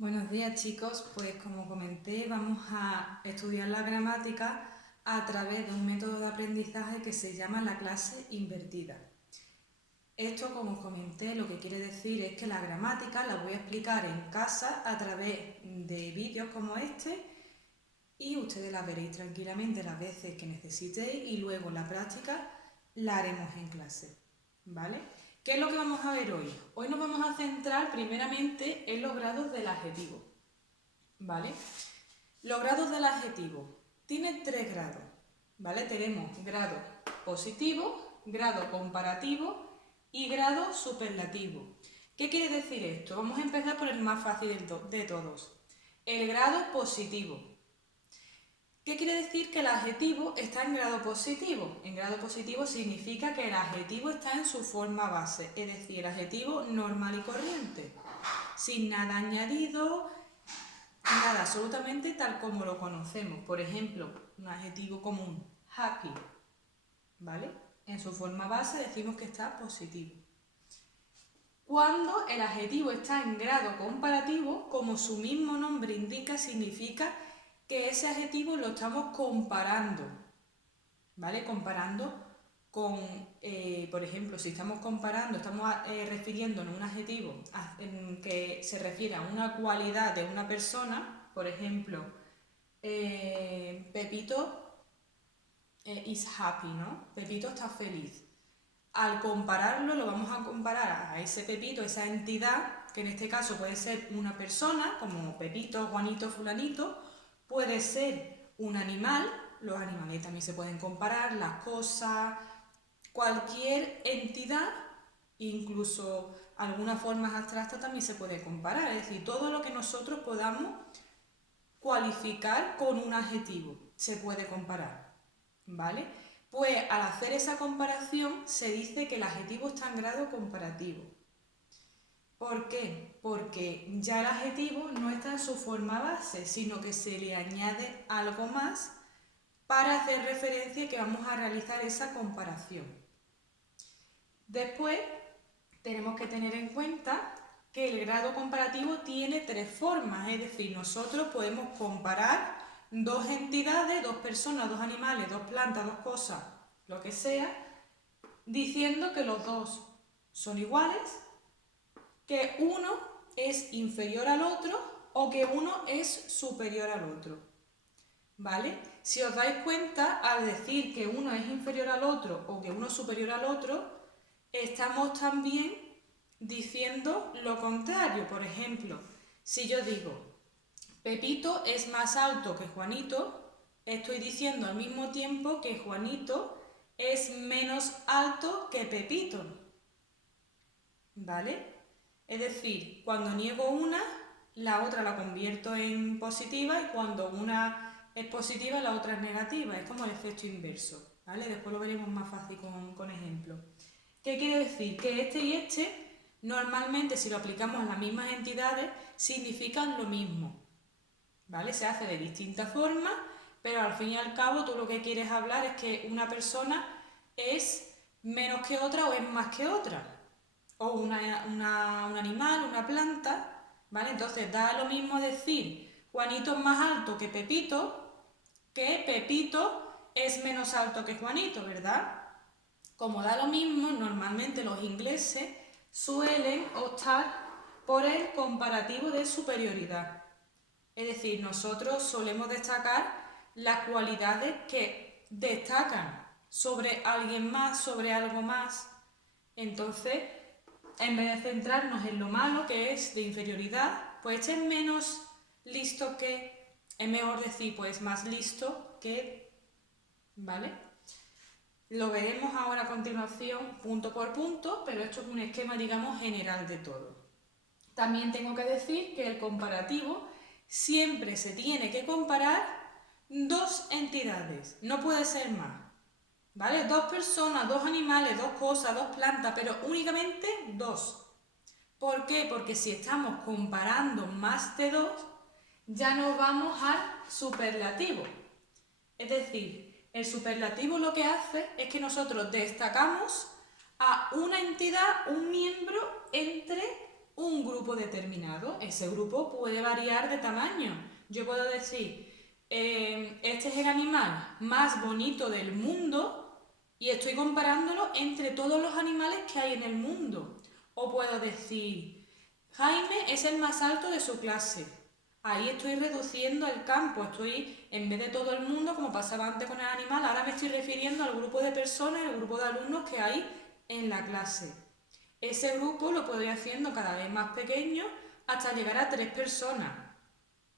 Buenos días chicos, pues como comenté vamos a estudiar la gramática a través de un método de aprendizaje que se llama la clase invertida. Esto, como os comenté, lo que quiere decir es que la gramática la voy a explicar en casa a través de vídeos como este y ustedes la veréis tranquilamente las veces que necesitéis y luego la práctica la haremos en clase, ¿vale? ¿Qué es lo que vamos a ver hoy? Hoy nos vamos a centrar primeramente en los grados del adjetivo, ¿vale? Los grados del adjetivo tienen 3 grados, ¿vale? Tenemos grado positivo, grado comparativo y grado superlativo. ¿Qué quiere decir esto? Vamos a empezar por el más fácil de todos, el grado positivo. ¿Qué quiere decir que el adjetivo está en grado positivo? En grado positivo significa que el adjetivo está en su forma base, es decir, el adjetivo normal y corriente, sin nada añadido, nada, absolutamente tal como lo conocemos. Por ejemplo, un adjetivo común, happy, ¿vale? En su forma base decimos que está positivo. Cuando el adjetivo está en grado comparativo, como su mismo nombre indica, significa que ese adjetivo lo estamos comparando, ¿vale? Comparando con, por ejemplo, si estamos comparando, estamos refiriéndonos a un adjetivo que se refiere a una cualidad de una persona, por ejemplo, Pepito is happy, ¿no? Pepito está feliz. Al compararlo, lo vamos a comparar a ese Pepito, esa entidad, que en este caso puede ser una persona, como Pepito, Juanito, Fulanito, puede ser un animal, los animales también se pueden comparar, las cosas, cualquier entidad, incluso algunas formas abstractas también se puede comparar, es decir, todo lo que nosotros podamos cualificar con un adjetivo se puede comparar, ¿vale? Pues al hacer esa comparación se dice que el adjetivo está en grado comparativo. ¿Por qué? Porque ya el adjetivo no está en su forma base, sino que se le añade algo más para hacer referencia que vamos a realizar esa comparación. Después tenemos que tener en cuenta que el grado comparativo tiene 3 formas, es decir, nosotros podemos comparar dos entidades, dos personas, dos animales, dos plantas, dos cosas, lo que sea, diciendo que los dos son iguales, que uno es inferior al otro o que uno es superior al otro, ¿vale? Si os dais cuenta, al decir que uno es inferior al otro o que uno es superior al otro, estamos también diciendo lo contrario. Por ejemplo, si yo digo, Pepito es más alto que Juanito, estoy diciendo al mismo tiempo que Juanito es menos alto que Pepito, ¿vale? Es decir, cuando niego una, la otra la convierto en positiva y cuando una es positiva, la otra es negativa. Es como el efecto inverso, ¿vale? Después lo veremos más fácil con ejemplos. ¿Qué quiere decir? Que este y este, normalmente si lo aplicamos a las mismas entidades, significan lo mismo, ¿vale? Se hace de distintas formas, pero al fin y al cabo tú lo que quieres hablar es que una persona es menos que otra o es más que otra, o un animal, una planta, ¿vale? Entonces da lo mismo decir Juanito es más alto que Pepito es menos alto que Juanito, ¿verdad? Como da lo mismo, normalmente los ingleses suelen optar por el comparativo de superioridad. Es decir, nosotros solemos destacar las cualidades que destacan sobre alguien más, sobre algo más. Entonces, en vez de centrarnos en lo malo, que es de inferioridad, pues este es menos listo que, es mejor decir, pues más listo que, ¿vale? Lo veremos ahora a continuación punto por punto, pero esto es un esquema, digamos, general de todo. También tengo que decir que el comparativo siempre se tiene que comparar dos entidades, no puede ser más, ¿vale? Dos personas, dos animales, dos cosas, dos plantas, pero únicamente dos. ¿Por qué? Porque si estamos comparando más de dos, ya nos vamos al superlativo. Es decir, el superlativo lo que hace es que nosotros destacamos a una entidad, un miembro entre un grupo determinado. Ese grupo puede variar de tamaño. Yo puedo decir, este es el animal más bonito del mundo y estoy comparándolo entre todos los animales que hay en el mundo. O puedo decir, Jaime es el más alto de su clase. Ahí estoy reduciendo el campo, estoy, en vez de todo el mundo, como pasaba antes con el animal, ahora me estoy refiriendo al grupo de personas, al grupo de alumnos que hay en la clase. Ese grupo lo puedo ir haciendo cada vez más pequeño hasta llegar a 3 personas,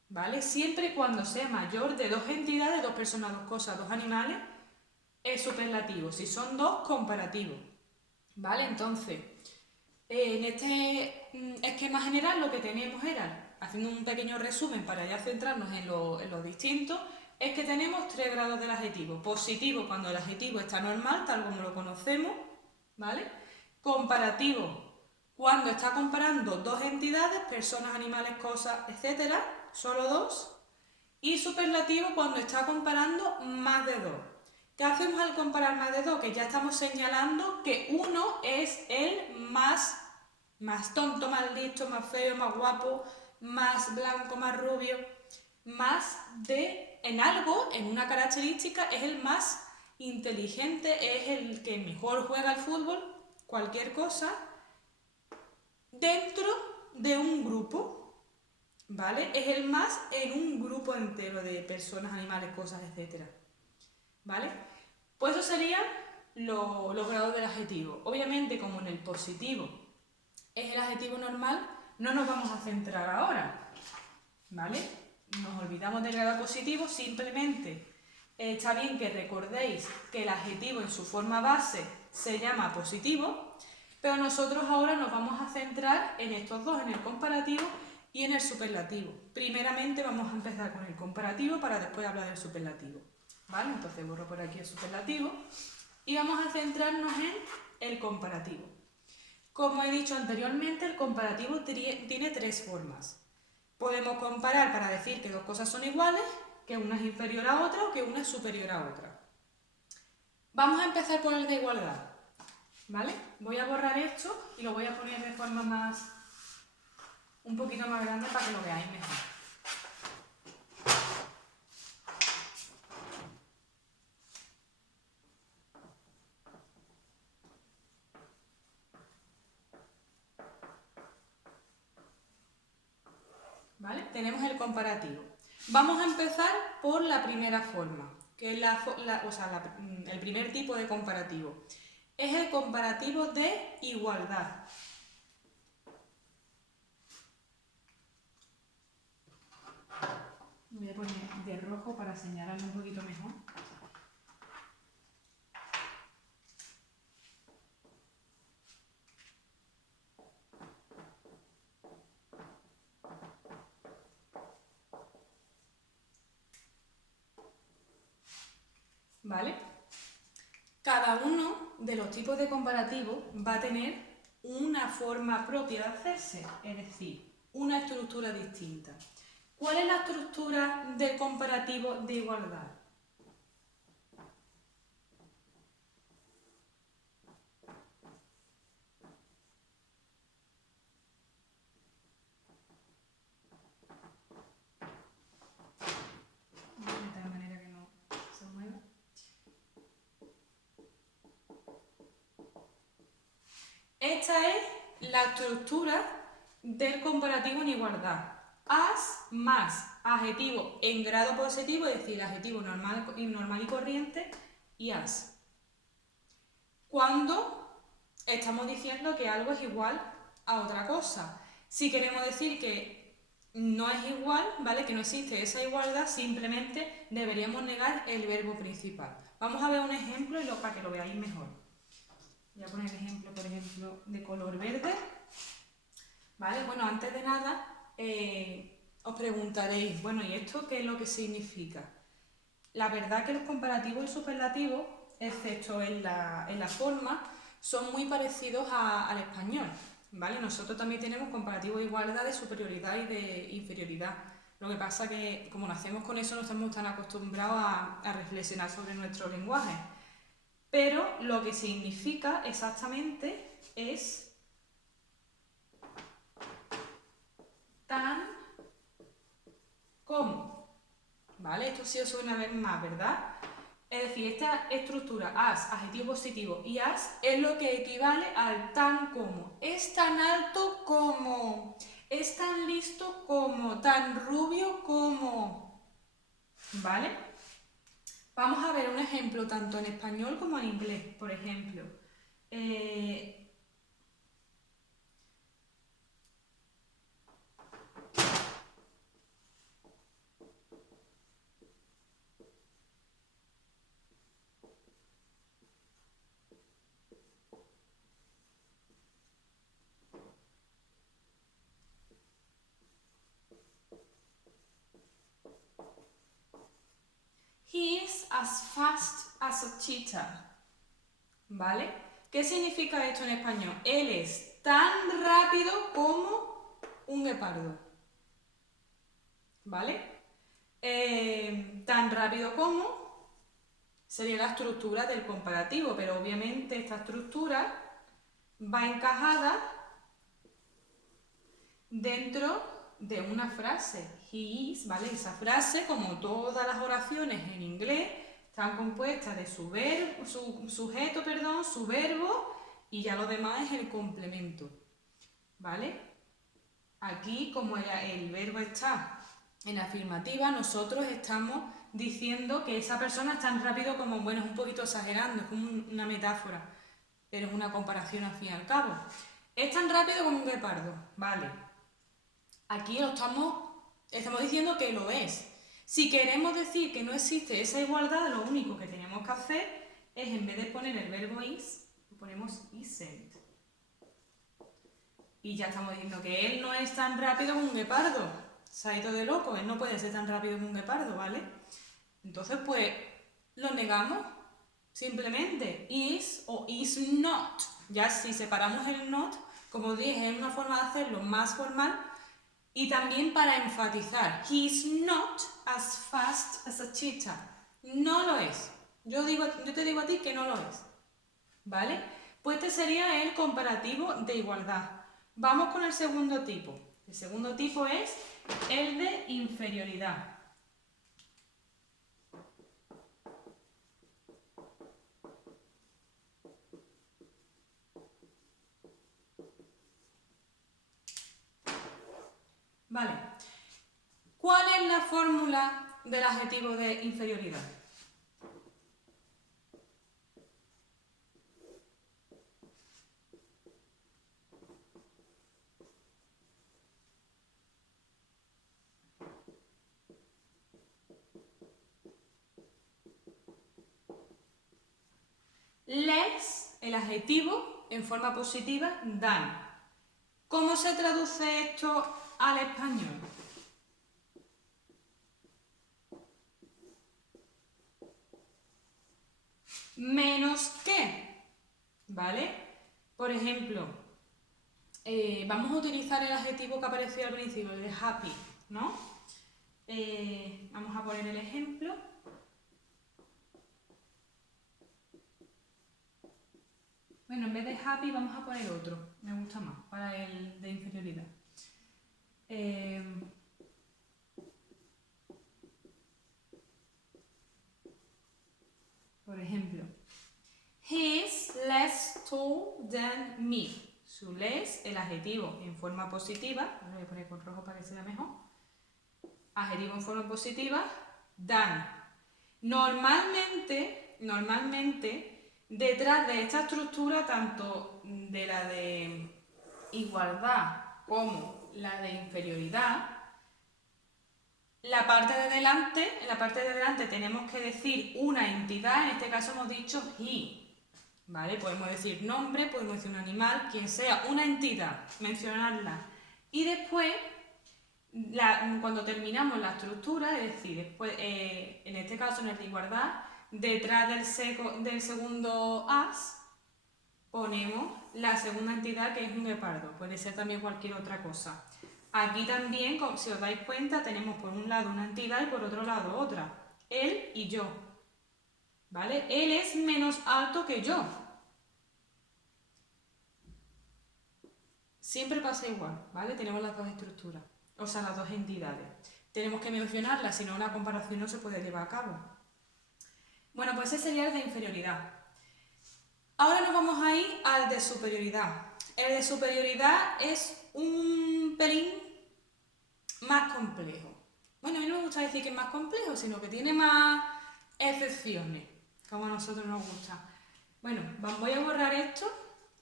¿vale? Siempre y cuando sea mayor de 2 entidades, 2 personas, 2 cosas, 2 animales, es superlativo. Si son 2, comparativo, ¿vale? Entonces, en este esquema general lo que teníamos era, haciendo un pequeño resumen para ya centrarnos en lo distinto, es que tenemos 3 grados del adjetivo. Positivo cuando el adjetivo está normal, tal como lo conocemos, ¿vale? Comparativo cuando está comparando 2 entidades, personas, animales, cosas, etc., solo 2. Y superlativo cuando está comparando más de 2. ¿Qué hacemos al comparar más de 2? Que ya estamos señalando que uno es el más tonto, más listo, más feo, más guapo, más blanco, más rubio, más de, en algo, en una característica, es el más inteligente, es el que mejor juega al fútbol, cualquier cosa, dentro de un grupo, ¿vale? Es el más en un grupo entero de personas, animales, cosas, etc., ¿vale? Pues eso serían los grados del adjetivo. Obviamente, como en el positivo es el adjetivo normal, no nos vamos a centrar ahora, ¿vale? Nos olvidamos del grado positivo, simplemente está bien que recordéis que el adjetivo en su forma base se llama positivo, pero nosotros ahora nos vamos a centrar en estos dos, en el comparativo y en el superlativo. Primeramente vamos a empezar con el comparativo para después hablar del superlativo, ¿vale? Entonces borro por aquí el superlativo y vamos a centrarnos en el comparativo. Como he dicho anteriormente, el comparativo tiene 3 formas. Podemos comparar para decir que 2 cosas son iguales, que una es inferior a otra o que una es superior a otra. Vamos a empezar por el de igualdad, ¿vale? Voy a borrar esto y lo voy a poner de forma un poquito más grande para que lo veáis mejor. ¿Vale? Tenemos el comparativo. Vamos a empezar por la primera forma, que es el primer tipo de comparativo. Es el comparativo de igualdad. Voy a poner de rojo para señalarlo un poquito mejor. ¿Vale? Cada uno de los tipos de comparativos va a tener una forma propia de hacerse, es decir, una estructura distinta. ¿Cuál es la estructura del comparativo de igualdad? De tal manera que no se mueva. Esta es la estructura del comparativo en igualdad. As más adjetivo en grado positivo, es decir, adjetivo normal y corriente, y as. Cuando estamos diciendo que algo es igual a otra cosa. Si queremos decir que no es igual, ¿vale? Que no existe esa igualdad, simplemente deberíamos negar el verbo principal. Vamos a ver un ejemplo para que lo veáis mejor. Voy a poner el ejemplo, por ejemplo, de color verde. ¿Vale? Bueno, antes de nada, os preguntaréis, bueno, ¿y esto qué es lo que significa? La verdad que los comparativos y superlativos, excepto en la forma, son muy parecidos al español, ¿vale? Nosotros también tenemos comparativos de igualdad, de superioridad y de inferioridad. Lo que pasa que, como nacemos con eso, no estamos tan acostumbrados a reflexionar sobre nuestro lenguaje. Pero lo que significa exactamente es esto sí os suena a ver más, ¿verdad? Es decir, esta estructura as, adjetivo positivo y as es lo que equivale al tan como. Es tan alto como, es tan listo como, tan rubio como. ¿Vale? Vamos a ver un ejemplo tanto en español como en inglés, por ejemplo. He is as fast as a cheetah. ¿Vale? ¿Qué significa esto en español? Él es tan rápido como un guepardo. ¿Vale? Tan rápido como sería la estructura del comparativo, pero obviamente esta estructura va encajada dentro de una frase. He is, ¿vale? Esa frase, como todas las oraciones en inglés, están compuestas de su sujeto, su verbo, y ya lo demás es el complemento. ¿Vale? Aquí, como el verbo está en afirmativa, nosotros estamos diciendo que esa persona es tan rápido como, bueno, es un poquito exagerando, es como una metáfora, pero es una comparación al fin y al cabo. Es tan rápido como un guepardo, ¿vale? Aquí estamos diciendo que lo es. Si queremos decir que no existe esa igualdad, lo único que tenemos que hacer es, en vez de poner el verbo is, ponemos isn't. Y ya estamos diciendo que él no es tan rápido como un guepardo. Se ha ido de loco, él no puede ser tan rápido como un guepardo, ¿vale? Entonces, pues, lo negamos. Simplemente is o is not. Ya si separamos el not, como dije, es una forma de hacerlo más formal. Y también para enfatizar, he is not as fast as a cheetah. No lo es. Yo te digo a ti que no lo es. ¿Vale? Pues este sería el comparativo de igualdad. Vamos con el segundo tipo. El segundo tipo es el de inferioridad. Vale. ¿Cuál es la fórmula del adjetivo de inferioridad? Less, el adjetivo, en forma positiva, than. ¿Cómo se traduce esto al español? Menos que, ¿vale? Por ejemplo, vamos a utilizar el adjetivo que apareció al principio, el de happy, ¿no? Vamos a poner el ejemplo. Bueno, en vez de happy vamos a poner otro, me gusta más, para el de inferioridad. Por ejemplo, he's less tall than me. Su less, el adjetivo en forma positiva, lo voy a poner con rojo para que se vea mejor. Adjetivo en forma positiva, than. Normalmente, detrás de esta estructura, tanto de la de igualdad como la de inferioridad, en la parte de delante tenemos que decir una entidad, en este caso hemos dicho he, ¿vale? Podemos decir nombre, podemos decir un animal, quien sea, una entidad, mencionarla. Y después, cuando terminamos la estructura, es decir, después, en este caso en el de igualdad, detrás del segundo as, ponemos la segunda entidad, que es un guepardo, puede ser también cualquier otra cosa. Aquí también, si os dais cuenta, tenemos por un lado una entidad y por otro lado otra. Él y yo. ¿Vale? Él es menos alto que yo. Siempre pasa igual, ¿vale? Tenemos las dos estructuras, o sea, las dos entidades. tenemos que mencionarla, si no la comparación no se puede llevar a cabo. Bueno, pues ese sería el de inferioridad. Ahora nos vamos a ir al de superioridad. El de superioridad es un pelín más complejo. Bueno, a mí no me gusta decir que es más complejo, sino que tiene más excepciones, como a nosotros nos gusta. Bueno, voy a borrar esto,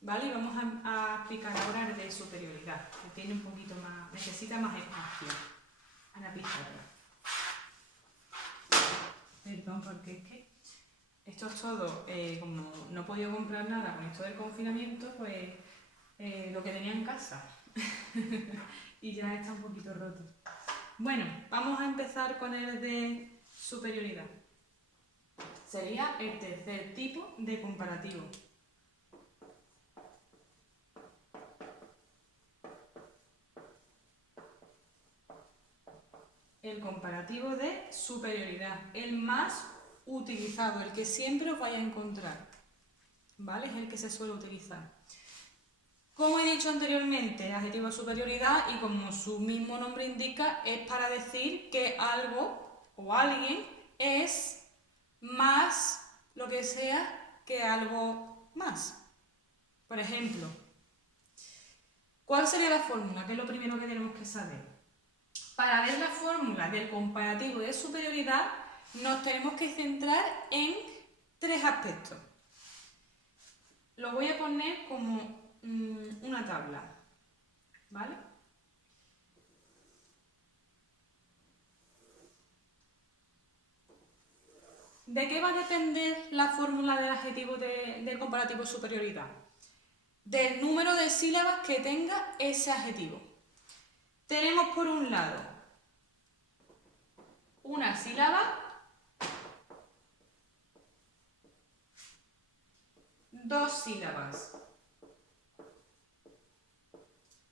¿vale? Y vamos a explicar ahora el de superioridad, que tiene un poquito más, necesita más espacio a la pizarra. Perdón, porque es que esto es todo, como no he podido comprar nada con esto del confinamiento, pues lo que tenía en casa. Y ya está un poquito roto. Bueno, vamos a empezar con el de superioridad. Sería el tercer tipo de comparativo. El comparativo de superioridad, el más utilizado, el que siempre os vais a encontrar, ¿vale? Es el que se suele utilizar. Como he dicho anteriormente, adjetivo de superioridad, y como su mismo nombre indica, es para decir que algo o alguien es más lo que sea que algo más. Por ejemplo, ¿cuál sería la fórmula? ¿Qué es lo primero que tenemos que saber? Para ver la fórmula del comparativo de superioridad, nos tenemos que centrar en tres aspectos. Lo voy a poner como una tabla, ¿vale? ¿De qué va a depender la fórmula del adjetivo del comparativo de superioridad? Del número de sílabas que tenga ese adjetivo. Tenemos por un lado una sílaba, dos sílabas,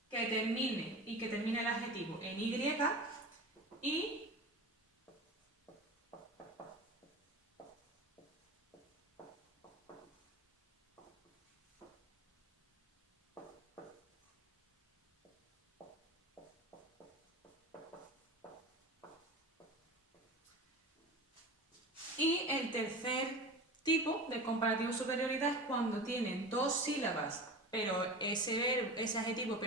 que termine el adjetivo en y el tercer tipo de comparativo de superioridad es cuando tienen dos sílabas, pero ese adjetivo,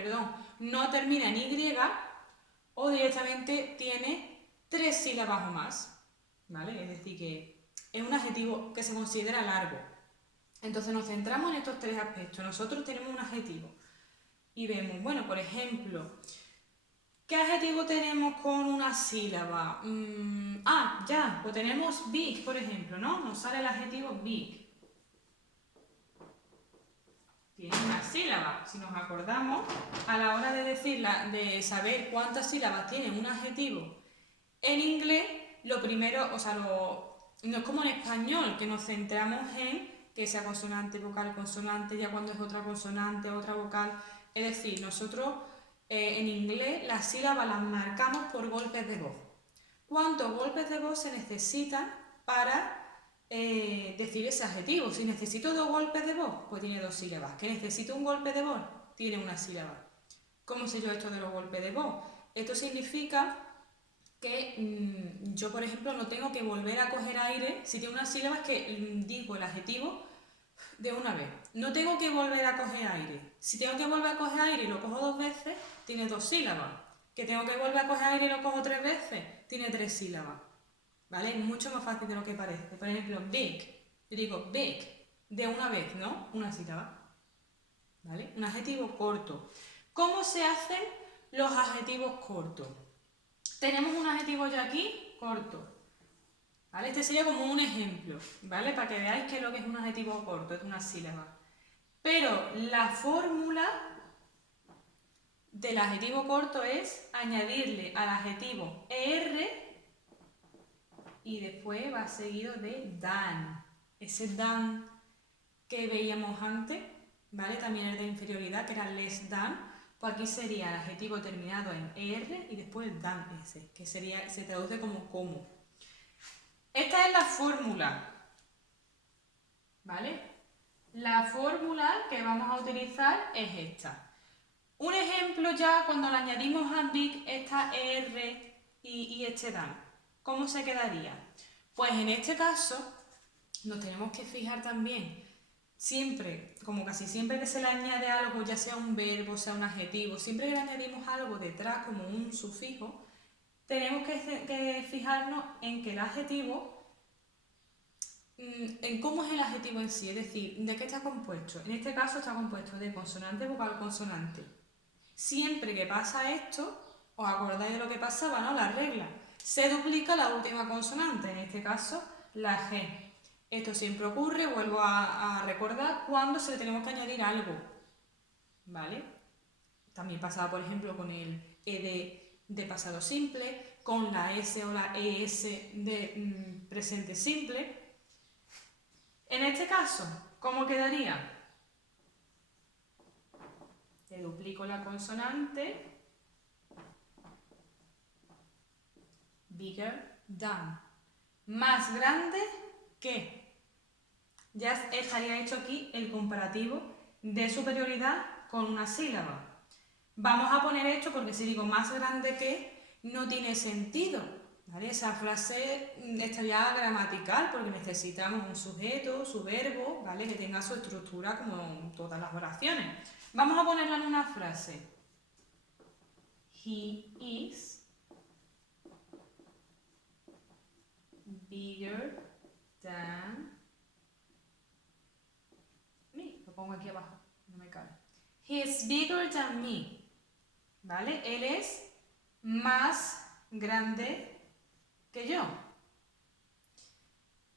no termina en y, o directamente tiene tres sílabas o más, ¿vale? Es decir, que es un adjetivo que se considera largo. Entonces nos centramos en estos tres aspectos. Nosotros tenemos un adjetivo y vemos, bueno, por ejemplo, ¿qué adjetivo tenemos con una sílaba? Pues tenemos big, por ejemplo, ¿no? Nos sale el adjetivo big. Tiene una sílaba. Si nos acordamos, a la hora de saber cuántas sílabas tiene un adjetivo en inglés, lo primero, no es como en español, que nos centramos en que sea consonante, vocal, consonante, ya cuando es otra consonante, otra vocal. Es decir, nosotros en inglés las sílabas las marcamos por golpes de voz. ¿Cuántos golpes de voz se necesitan para decir ese adjetivo? Si necesito dos golpes de voz, pues tiene dos sílabas. ¿Que necesito un golpe de voz? Tiene una sílaba. ¿Cómo sé yo esto de los golpes de voz? Esto significa que yo, por ejemplo, no tengo que volver a coger aire. Si tiene una sílaba es que digo el adjetivo de una vez. No tengo que volver a coger aire. Si tengo que volver a coger aire y lo cojo dos veces, tiene dos sílabas. Que tengo que volver a coger aire y lo cojo tres veces, tiene tres sílabas. ¿Vale? Es mucho más fácil de lo que parece. Por ejemplo, big. Yo digo big de una vez, ¿no? Una sílaba. ¿Vale? Un adjetivo corto. ¿Cómo se hacen los adjetivos cortos? Tenemos un adjetivo ya aquí, corto. ¿Vale? Este sería como un ejemplo, ¿vale? Para que veáis que lo que es un adjetivo corto, es una sílaba. Pero la fórmula del adjetivo corto es añadirle al adjetivo er y después va seguido de dan. Ese dan que veíamos antes, ¿vale? También es de inferioridad, que era less than. Pues aquí sería el adjetivo terminado en er y después el than ese, que se traduce como. Esta es la fórmula, ¿vale? La fórmula que vamos a utilizar es esta. Un ejemplo ya cuando le añadimos a big esta er y este dan. ¿Cómo se quedaría? Pues en este caso nos tenemos que fijar también, siempre, como casi siempre que se le añade algo, ya sea un verbo, sea un adjetivo, siempre que le añadimos algo detrás como un sufijo, tenemos que fijarnos en que el adjetivo, en cómo es el adjetivo en sí, es decir, de qué está compuesto. En este caso está compuesto de consonante, vocal, consonante. Siempre que pasa esto, os acordáis de lo que pasaba, ¿no? La regla. Se duplica la última consonante, en este caso la G. Esto siempre ocurre, vuelvo a recordar, cuando se le tenemos que añadir algo, ¿vale? También pasaba, por ejemplo, con el ed de pasado simple, con la s o la es de presente simple. En este caso, ¿cómo quedaría? Le duplico la consonante, bigger than, más grande que. Ya estaría hecho aquí el comparativo de superioridad con una sílaba. Vamos a poner esto porque si digo más grande que, no tiene sentido, ¿vale? Esa frase estaría gramatical porque necesitamos un sujeto, su verbo, ¿vale? Que tenga su estructura como en todas las oraciones. Vamos a ponerla en una frase. He is bigger than me. Lo pongo aquí abajo, no me cabe. He is bigger than me. ¿Vale? Él es más grande que yo.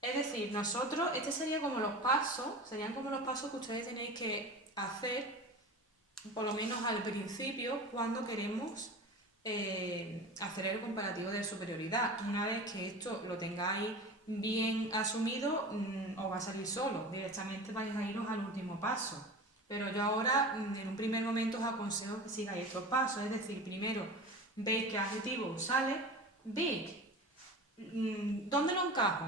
Es decir, nosotros, este sería como los pasos, serían como los pasos que ustedes tenéis que hacer, por lo menos al principio, cuando queremos hacer el comparativo de superioridad. Una vez que esto lo tengáis bien asumido, os va a salir solo, directamente vais a iros al último paso. Pero yo ahora, en un primer momento, os aconsejo que sigáis estos pasos, es decir, primero veis qué adjetivo sale, big, ¿dónde lo encajo?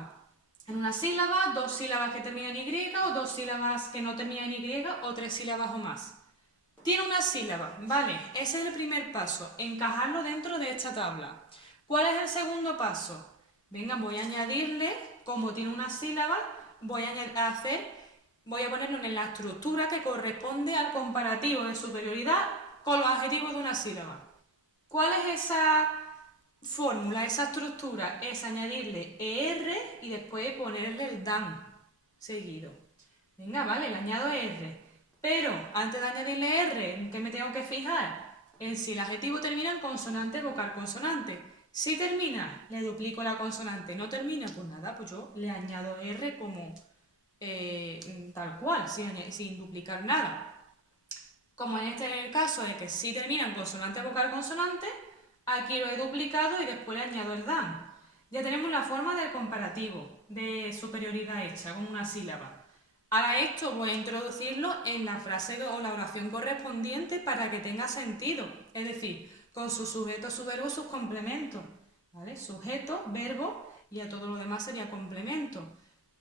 En una sílaba, dos sílabas que terminan en Y, o dos sílabas que no terminan en Y, o tres sílabas o más. Tiene una sílaba, vale, ese es el primer paso, encajarlo dentro de esta tabla. ¿Cuál es el segundo paso? Venga, voy a añadirle, como tiene una sílaba, voy a ponerlo en la estructura que corresponde al comparativo de superioridad con los adjetivos de una sílaba. ¿Cuál es esa fórmula, esa estructura? Es añadirle ER y después ponerle el DAN seguido. Venga, vale, le añado ER. Pero antes de añadirle R, ¿en qué me tengo que fijar? En si el adjetivo termina en consonante, vocal, consonante. Si termina, le duplico la consonante. No termina, pues nada, pues yo le añado R como tal cual, sin duplicar nada. Como en este caso es que si termina en consonante, vocal, consonante, aquí lo he duplicado y después le añado el DAN. Ya tenemos la forma del comparativo, de superioridad hecha con una sílaba. Ahora esto voy a introducirlo en la frase o la oración correspondiente para que tenga sentido, es decir, con su sujeto, su verbo, sus complementos, ¿vale? Sujeto, verbo y a todo lo demás sería complemento.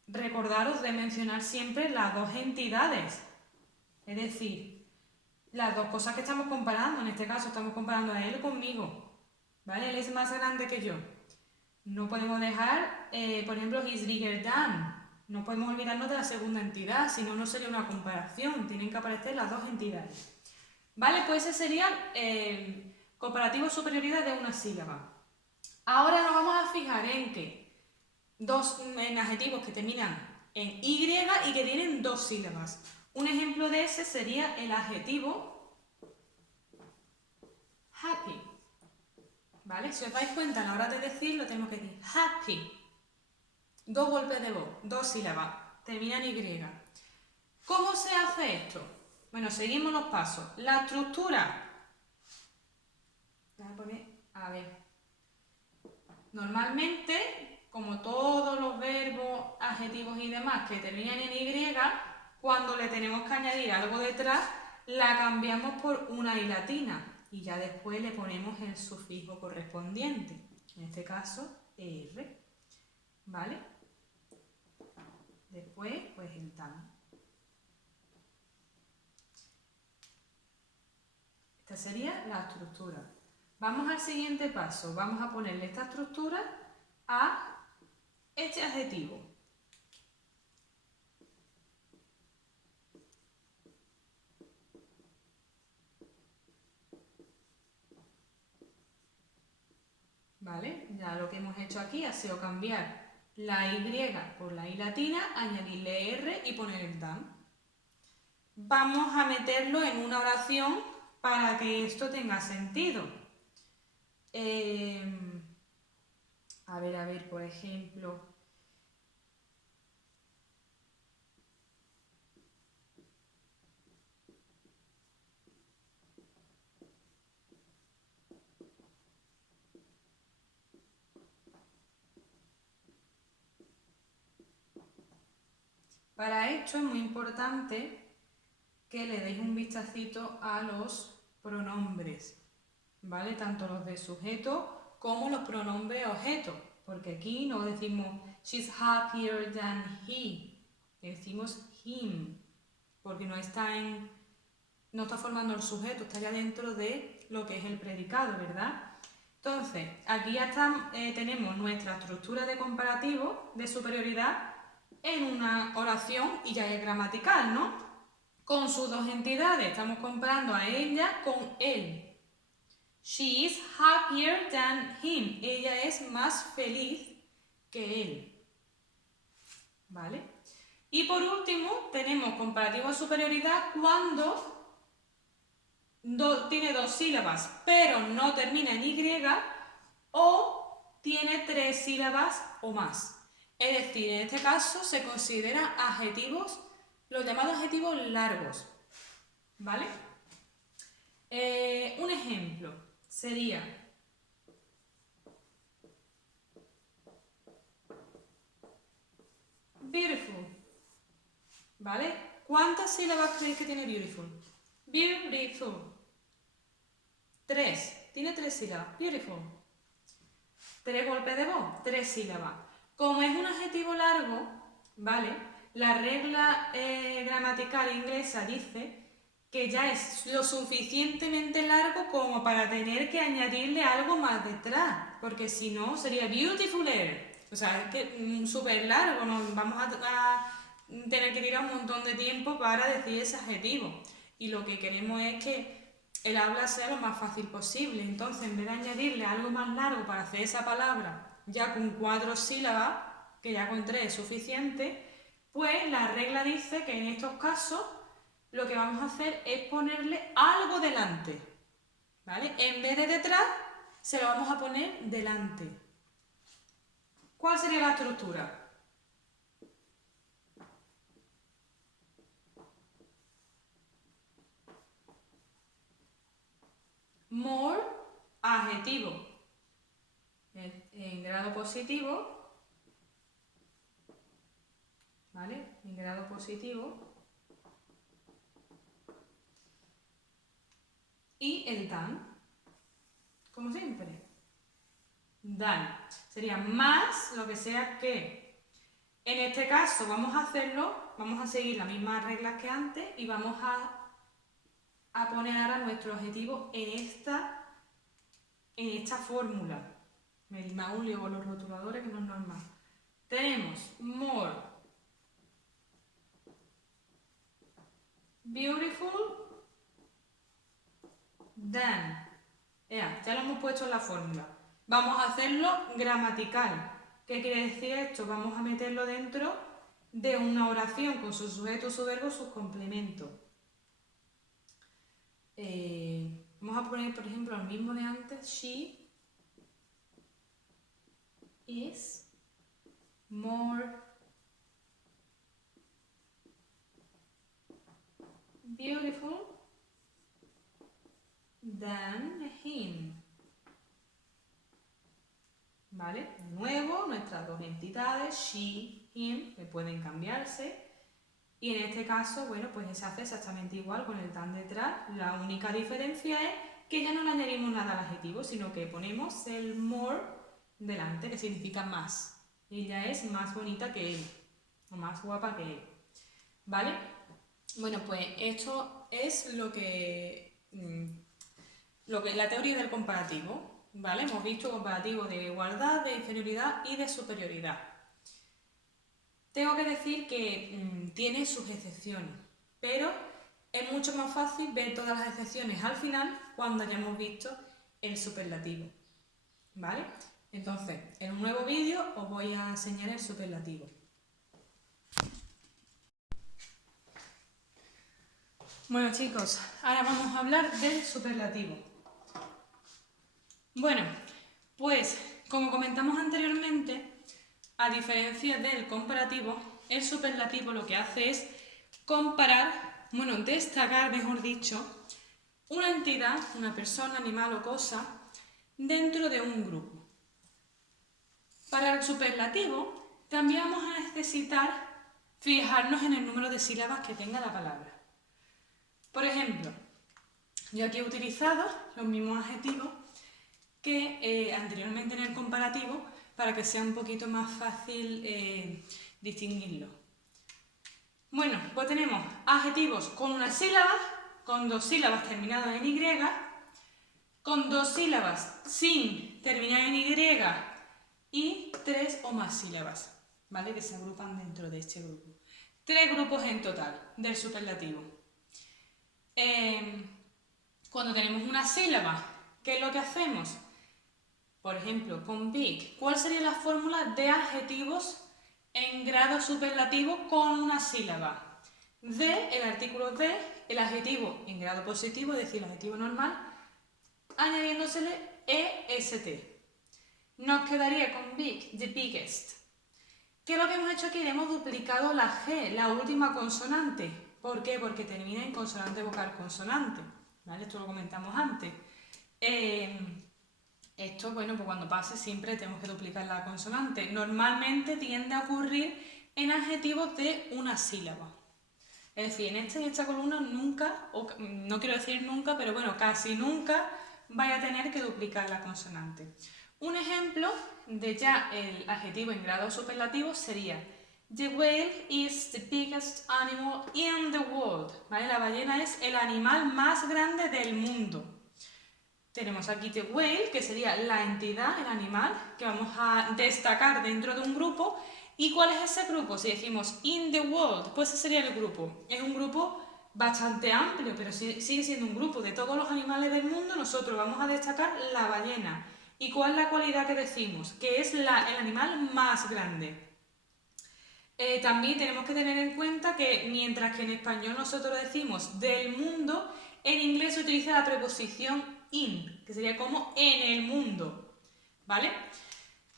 Recordaros de mencionar siempre las dos entidades, es decir, las dos cosas que estamos comparando, en este caso estamos comparando a él conmigo, ¿vale? Él es más grande que yo. No podemos dejar, por ejemplo, he's bigger than. No podemos olvidarnos de la segunda entidad, si no, no sería una comparación. Tienen que aparecer las dos entidades. Vale, pues ese sería el comparativo de superioridad de una sílaba. Ahora nos vamos a fijar en que en adjetivos que terminan en Y y que tienen dos sílabas. Un ejemplo de ese sería el adjetivo happy. ¿Vale? Si os dais cuenta, a la hora de decirlo tenemos que decir happy. Dos golpes de voz, dos sílabas, termina en Y. ¿Cómo se hace esto? Bueno, seguimos los pasos. La estructura. Voy a poner, a ver. Normalmente, como todos los verbos, adjetivos y demás que terminan en Y, cuando le tenemos que añadir algo detrás, la cambiamos por una I latina y ya después le ponemos el sufijo correspondiente. En este caso, ER. ¿Vale? Después, pues el TAN. Esta sería la estructura. Vamos al siguiente paso. Vamos a ponerle esta estructura a este adjetivo. ¿Vale? Ya lo que hemos hecho aquí ha sido cambiar la Y por la I latina, añadirle R y poner el than. Vamos a meterlo en una oración para que esto tenga sentido. A ver, por ejemplo. Para esto es muy importante que le deis un vistacito a los pronombres, ¿vale? Tanto los de sujeto como los pronombres objeto, porque aquí no decimos she's happier than he, decimos him, porque no está formando el sujeto, está ya dentro de lo que es el predicado, ¿verdad? Entonces, aquí ya tenemos nuestra estructura de comparativo, de superioridad, en una oración y ya es gramatical, ¿no? Con sus dos entidades, estamos comparando a ella con él. She is happier than him. Ella es más feliz que él. ¿Vale? Y por último, tenemos comparativo de superioridad cuando tiene dos sílabas, pero no termina en Y, o tiene tres sílabas o más. Es decir, en este caso se consideran adjetivos, los llamados adjetivos largos. ¿Vale? Un ejemplo sería beautiful. ¿Vale? ¿Cuántas sílabas creéis que tiene beautiful? Beautiful. 3. Tiene 3 sílabas. Beautiful. 3 golpes de voz. 3 sílabas. Como es un adjetivo largo, ¿vale? La regla gramatical inglesa dice que ya es lo suficientemente largo como para tener que añadirle algo más detrás, porque si no sería beautiful air. O sea, es que súper largo, nos vamos a tener que tirar un montón de tiempo para decir ese adjetivo. Y lo que queremos es que el habla sea lo más fácil posible. Entonces, en vez de añadirle algo más largo para hacer esa palabra ya con 4 sílabas, que ya con 3 es suficiente, pues la regla dice que en estos casos lo que vamos a hacer es ponerle algo delante, ¿vale? En vez de detrás, se lo vamos a poner delante. ¿Cuál sería la estructura? More, adjetivo, en grado positivo, ¿vale? En grado positivo. Y el than, como siempre. Than. Sería más lo que sea que. En este caso vamos a seguir las mismas reglas que antes y vamos a poner ahora nuestro objetivo en esta fórmula. Me hago un lío con los rotuladores que no es normal. Tenemos more beautiful than. Ya lo hemos puesto en la fórmula. Vamos a hacerlo gramatical. ¿Qué quiere decir esto? Vamos a meterlo dentro de una oración con su sujeto, su verbo, sus complementos. Vamos a poner, por ejemplo, el mismo de antes. She is more beautiful than him. ¿Vale? De nuevo, nuestras dos entidades, she, him, que pueden cambiarse. Y en este caso, bueno, pues se hace exactamente igual con el than detrás. La única diferencia es que ya no le añadimos nada al adjetivo, sino que ponemos el more delante, que significa más. Ella es más bonita que él, o más guapa que él. ¿Vale? Bueno, pues esto es lo que lo que es la teoría del comparativo, ¿vale? Hemos visto comparativo de igualdad, de inferioridad y de superioridad. Tengo que decir que tiene sus excepciones, pero es mucho más fácil ver todas las excepciones al final cuando hayamos visto el superlativo, ¿vale? Entonces, en un nuevo vídeo os voy a enseñar el superlativo. Bueno chicos, ahora vamos a hablar del superlativo. Bueno, pues como comentamos anteriormente, a diferencia del comparativo, el superlativo lo que hace es comparar, bueno, destacar, mejor dicho, una entidad, una persona, animal o cosa, dentro de un grupo. Para el superlativo, también vamos a necesitar fijarnos en el número de sílabas que tenga la palabra. Por ejemplo, yo aquí he utilizado los mismos adjetivos que anteriormente en el comparativo para que sea un poquito más fácil distinguirlo. Bueno, pues tenemos adjetivos con una sílaba, con dos sílabas terminadas en Y, con dos sílabas sin terminar en Y y tres o más sílabas, ¿vale? Que se agrupan dentro de este grupo. Tres grupos en total del superlativo. Cuando tenemos una sílaba, ¿qué es lo que hacemos? Por ejemplo, con big, ¿cuál sería la fórmula de adjetivos en grado superlativo con una sílaba? De, el artículo de, el adjetivo en grado positivo, es decir, el adjetivo normal, añadiéndosele est. Nos quedaría con big, the biggest. ¿Qué es lo que hemos hecho aquí? Le hemos duplicado la G, la última consonante. ¿Por qué? Porque termina en consonante vocal consonante. ¿Vale? Esto lo comentamos antes. Esto, bueno, pues cuando pase siempre tenemos que duplicar la consonante. Normalmente tiende a ocurrir en adjetivos de una sílaba. Es decir, en esta columna nunca, o no quiero decir nunca, pero bueno, casi nunca vaya a tener que duplicar la consonante. Un ejemplo de ya el adjetivo en grado superlativo sería The whale is the biggest animal in the world. ¿Vale? La ballena es el animal más grande del mundo. Tenemos aquí the whale, que sería la entidad, el animal, que vamos a destacar dentro de un grupo. ¿Y cuál es ese grupo? Si decimos in the world, pues ese sería el grupo. Es un grupo bastante amplio, pero sigue siendo un grupo de todos los animales del mundo. Nosotros vamos a destacar la ballena. ¿Y cuál es la cualidad que decimos? Que es el animal más grande. También tenemos que tener en cuenta que mientras que en español nosotros decimos del mundo, en inglés se utiliza la preposición in, que sería como en el mundo, ¿vale?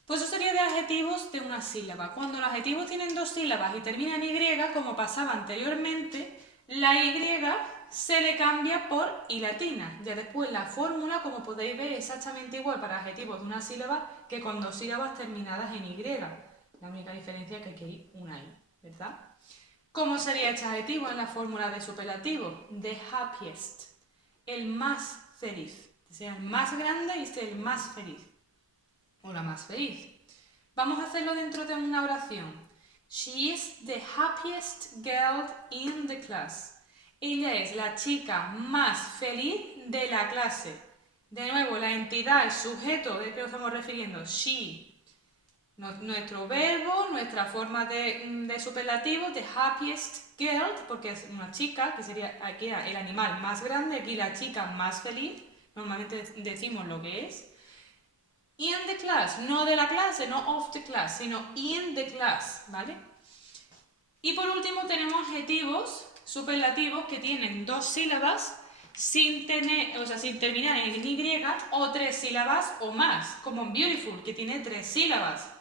Pues eso sería de adjetivos de una sílaba. Cuando los adjetivos tienen dos sílabas y terminan en Y, como pasaba anteriormente, la Y se le cambia por I latina. Ya después la fórmula, como podéis ver, es exactamente igual para adjetivos de una sílaba que con dos sílabas terminadas en Y. La única diferencia es que aquí hay una I, ¿verdad? ¿Cómo sería este adjetivo en la fórmula de superlativo? The happiest, el más feliz. O sea, el más grande y el más feliz. O la más feliz. Vamos a hacerlo dentro de una oración. She is the happiest girl in the class. Ella es la chica más feliz de la clase. De nuevo, la entidad, el sujeto de que nos estamos refiriendo, she. Nuestro verbo, nuestra forma de superlativo, the happiest girl, porque es una chica, que sería aquí el animal más grande, aquí la chica más feliz, normalmente decimos lo que es. In the class, no de la clase, no of the class, sino in the class, ¿vale? Y por último tenemos adjetivos superlativos que tienen dos sílabas sin terminar en Y o tres sílabas o más, como beautiful, que tiene tres sílabas.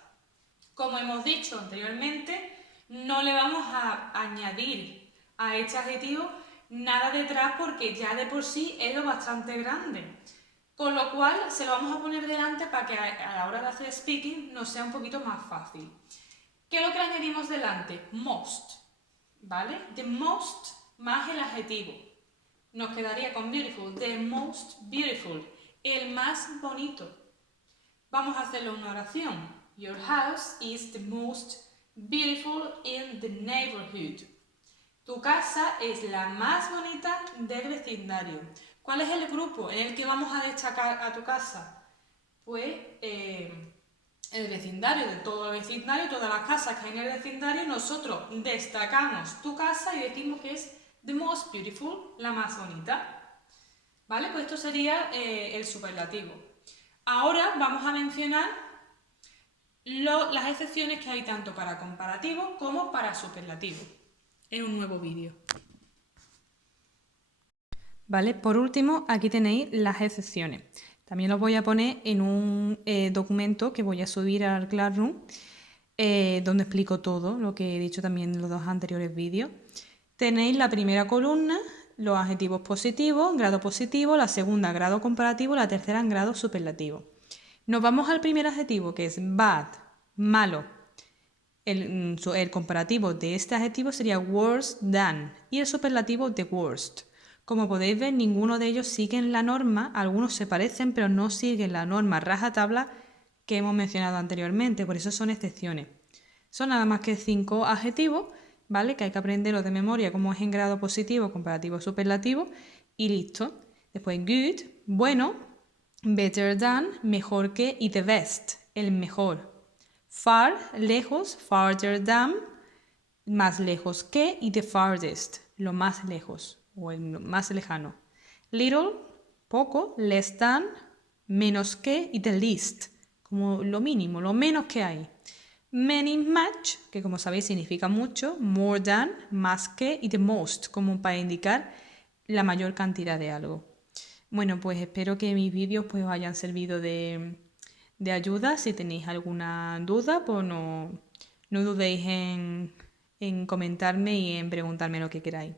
Como hemos dicho anteriormente, no le vamos a añadir a este adjetivo nada detrás porque ya de por sí es lo bastante grande. Con lo cual se lo vamos a poner delante para que a la hora de hacer speaking nos sea un poquito más fácil. ¿Qué es lo que le añadimos delante? Most, ¿vale? The most más el adjetivo. Nos quedaría con beautiful, the most beautiful, el más bonito. Vamos a hacerlo en una oración. Your house is the most beautiful in the neighborhood. Tu casa es la más bonita del vecindario. ¿Cuál es el grupo en el que vamos a destacar a tu casa? Pues el vecindario, de todo el vecindario, todas las casas que hay en el vecindario, nosotros destacamos tu casa y decimos que es the most beautiful, la más bonita. ¿Vale? Pues esto sería el superlativo. Ahora vamos a mencionar las excepciones que hay tanto para comparativo como para superlativo en un nuevo vídeo. Vale, por último, aquí tenéis las excepciones. También los voy a poner en un documento que voy a subir al Classroom, donde explico todo lo que he dicho también en los dos anteriores vídeos. Tenéis la primera columna, los adjetivos positivos, grado positivo, la segunda, grado comparativo, la tercera, en grado superlativo. Nos vamos al primer adjetivo, que es bad, malo. El comparativo de este adjetivo sería worse than y el superlativo the worst. Como podéis ver, ninguno de ellos siguen la norma, algunos se parecen, pero no siguen la norma rajatabla que hemos mencionado anteriormente, por eso son excepciones. Son nada más que 5 adjetivos, ¿vale? Que hay que aprenderlos de memoria, como es en grado positivo, comparativo, superlativo, y listo. Después good, bueno, better than, mejor que, y the best, el mejor. Far, lejos, farther than, más lejos que, y the farthest, lo más lejos o el más lejano. Little, poco, less than, menos que, y the least, como lo mínimo, lo menos que hay. Many, much, que como sabéis significa mucho, more than, más que, y the most, como para indicar la mayor cantidad de algo. Bueno, pues espero que mis vídeos pues, os hayan servido de ayuda. Si tenéis alguna duda, pues no dudéis en comentarme y en preguntarme lo que queráis.